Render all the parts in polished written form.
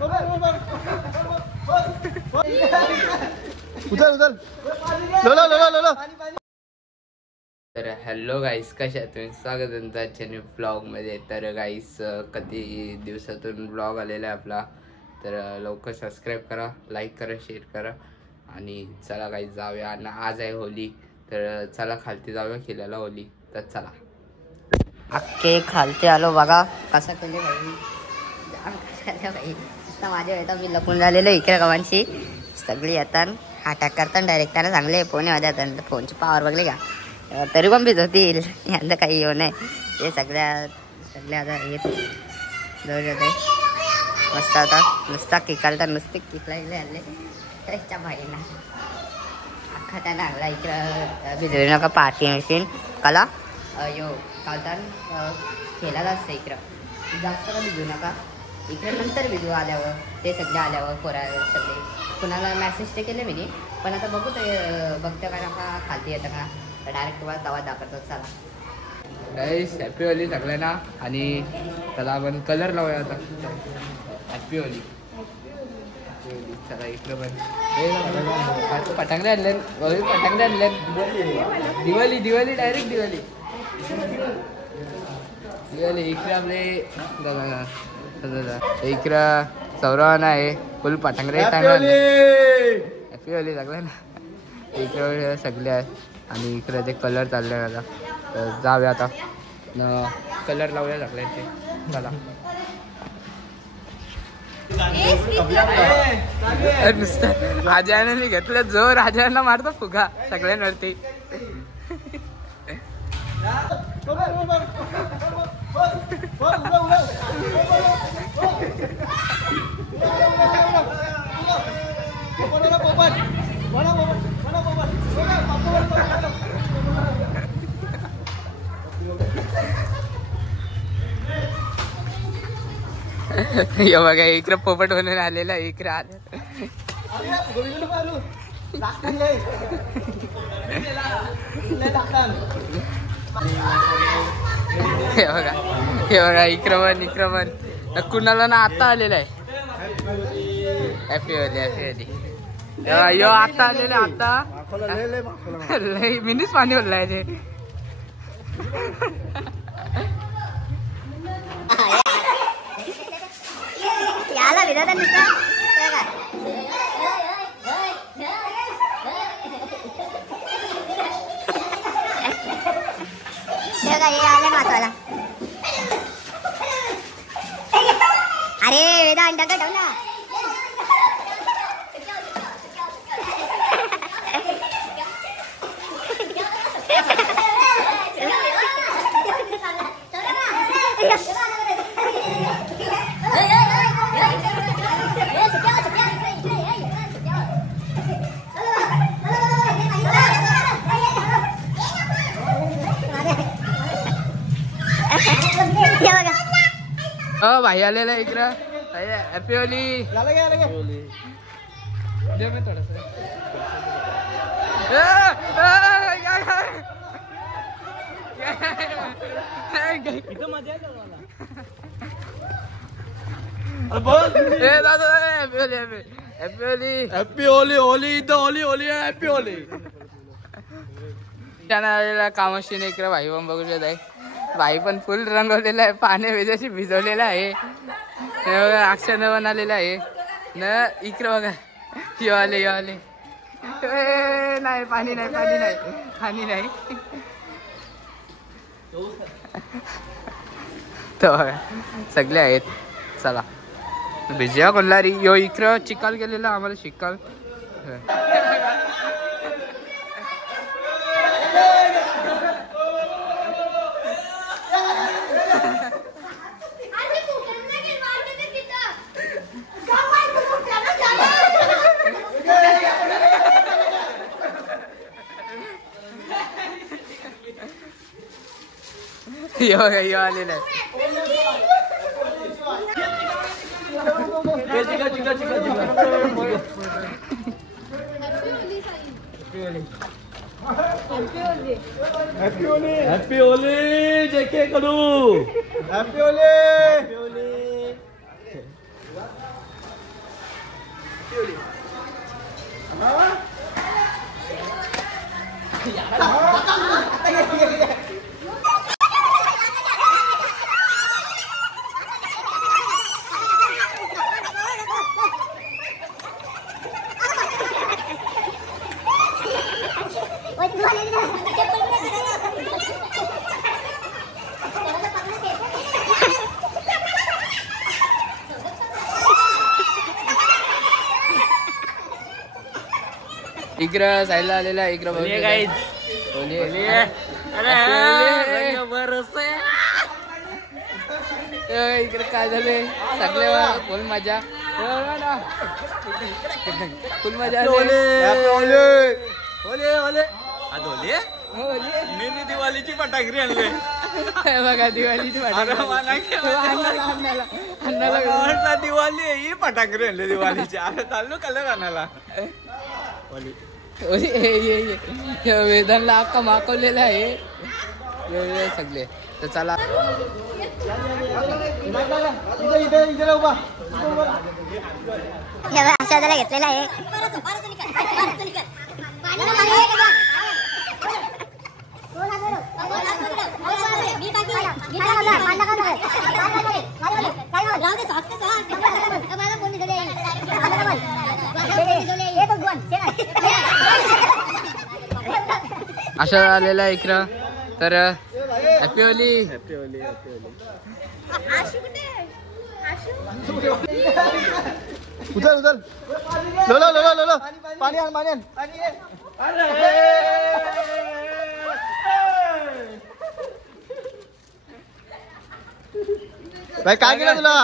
तर हॅलो गाईस, कशा आहात तुम्ही? स्वागत आहे तुमच्या न्यू ब्लॉग मध्ये. तर गाईस, कधी दिवसातून ब्लॉग आलेला आहे आपला, तर लवकर सबस्क्राईब करा, लाईक करा, शेअर करा. आणि चला गाईस जाऊया. आणि आज आहे होली, तर चला खालती जाऊया खेळायला होली. तर चला. अख्खे खालते आलो बघा कसं केले भाई, भाई माझ्या येतात मी लपून झालेलं इकडे गव्हांशी सगळी येतात अटॅक करतात डायरेक्ट. त्यांना चांगले फोनमध्ये येतात, फोनची पॉवर बघली का, तरी पण भीत होतील यांचं काही येऊ नये. हे सगळ्या आता येत जाऊ जाते मस्त. आता नुसता किकालता नुसते किकला आले त्याच्या भाईना अख्खा त्यांना लागला इकडं भिजवू नका. पार्टी मशीन कला यो कालतान खेळायला असतं इकडं, जास्त का भिजू नका इकडे, नंतर भिजू आल्यावर ते सगळे आल्यावर पोरा सगळे. कुणाला मॅसेज ते केले मी, पण आता बघू ते बघतं का नका खालती येतं का, तर डायरेक्ट तुम्हाला तवा दाखवतो. चला गाईस, हॅपी होली सगळ्यांना. आणि त्याला आपण कलर लावूया आता. Happy Holy. चला इकडं पण पटांगडे आणले, पटांगडे आणले. दिवाळी दिवाळी डायरेक्ट दिवाळी दिवाळी. इकडे आपले इकडं सौरवाना आहे, फुल पटांगडे. हॅपी होली सगळ्यांना. इकडे सगळे आहेत आणि इकडे ते कलर चालले आता. तर जाऊया आता कलर लावूया सगळ्यांचे. चला. नुसतं राजाने घेतलं जो राजांना मारतो फुगा सगळ्यांवरती. यो बघा इकडे पोपट बनून आलेला, इकडे आलं. हे बघा इकडं पण कुणाला ना आता आलेला आहे. Happy Holi happy Holi. यो आता आलेला आता लय मिनीच पाणी ओढलाय ते. याला विरोधात अरे वेदा अंडा का ठेव ना. भाई आलेला इकडं. Happy Holy. कामाशी इकडे भाई पण बघू शकत आहे. भाई पण फुल रंगवलेला आहे, पाण्या वेजाशी भिजवलेला आहे. अक्षर बनवलेला आहे न. इकडे बघा यो आले नाही पाणी नाही. तर बघा सगळे आहेत. चला भिजया कोल्हारी. यो इकडं चिकाल गेलेला आम्हाला शिकाल. यो आलेला आहे. हैप्पी होली जेके करू. Happy Holy. इकडं साईडला आलेला इकडं बघ इकडे काय झाले सगळे फुल मजा फुल मजा मी दिवाळीची फटाकरी आणले बघा दिवाळीची अन्नाला दिवाळी ही फटाकरी आणले दिवाळीची आता चाललो कलर आणायला वेदांना अक्का माकवलेला आहे सगळे तर चला आशादाला घेतलेला आहे अशा आलेला इकडं तर हॅपी होली उचल उचल लोलो लोलो लोलो पाणी आण पाणी आण भाई काय केलं तुला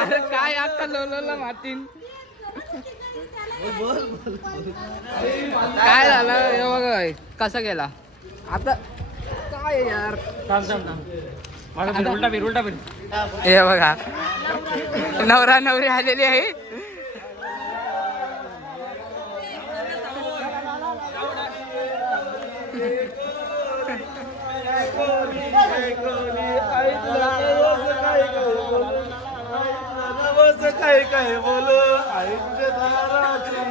अरे काय आता लोलोला मातीन काय झालं हे बघा कसा गेला आता काय यार हे बघा नवरा नवरी आलेली आहे काय काय बोलो आई तुझे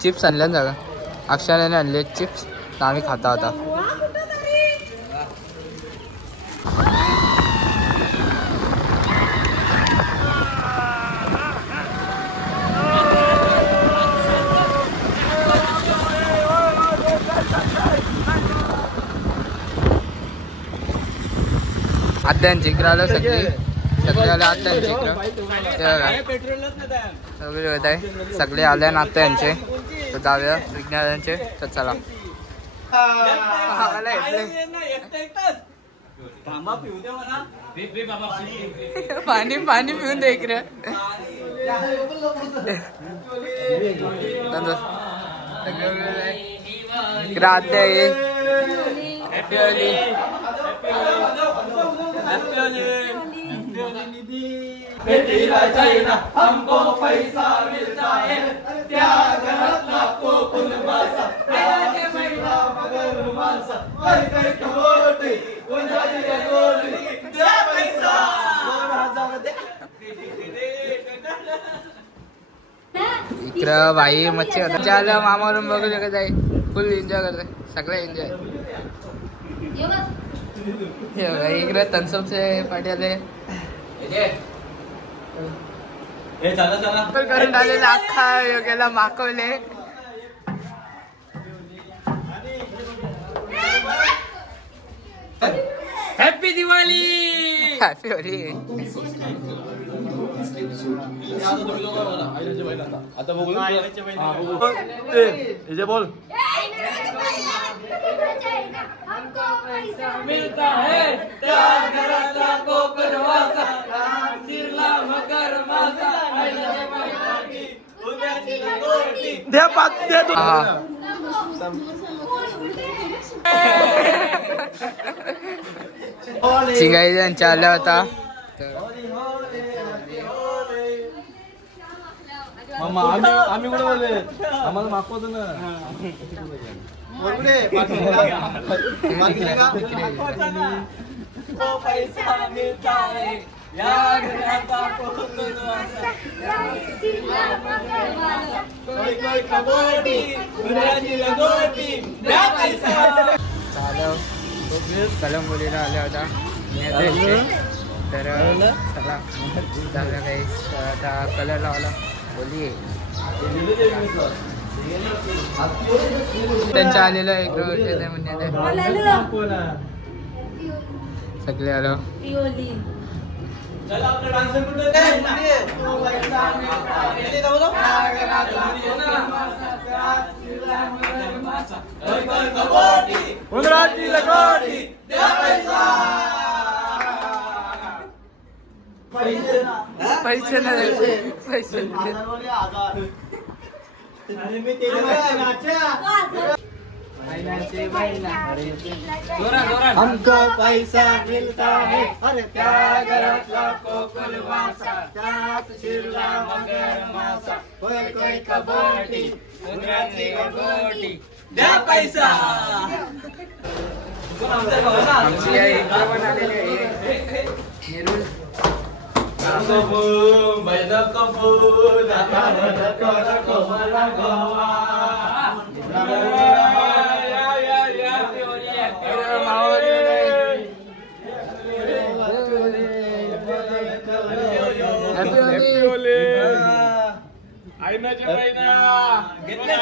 चिप्स आणल्या ना अक्षराने आणले चिप्स आम्ही खाता होता आत्यांची इकडं आलं सगळे आले आत्यांची इकडं सगळे आले ना आत्यांचे तर जाऊया विज्ञानांचे तर चला पाणी पाणी पिऊन दे इकडे इकडे आत्या आहे हॅपी होली हमको पैसा मिल जाए त्या घरातला कोकण मासा महिला मगर मासा काही कवोटी उंजाली गोली द्या पैसा 2000 दे इकडं बाई मच्छी होता मामावरून बघू शकत आहे फुल एन्जॉय करताय सगळे एन्जॉय इकडे तनसमचे पाठी आले करून आलेला अख्खा योग्याला माकवले हॅपी दिवाळी हॅपी होली आता बोल मिळता है त्या घरातला कोकण वासा शिरला मकर मासा द्या पात्या चिंगाई त्यांच्या आल्या होता आम्ही कुठे बोलले आम्हाला मागवतो ना पैसा मिळता है या घराचा कोई कोई कबड्डी गुजराती लगोटी द्या पैसा. चालव कलंबोलीला आल्या होता तर चला झालं काही आता कलर लावला बोली त्यांच्या आलेलं एक म्हणजे सगळे आलो चला आपला डान्सर कुठे गुजराती लगोटी द्या पैसा. पैसे नाही पैसे हमको पैसा मिलता है अरे त्या घरातला कोकण वासा त्यात शिरला मगर मासा कोई कोई कबड्डी गुजराती लगोटी द्या पैसा. आमची आई इकडे पण आलेली आहे नेरूळ आईनाची महिना घेतले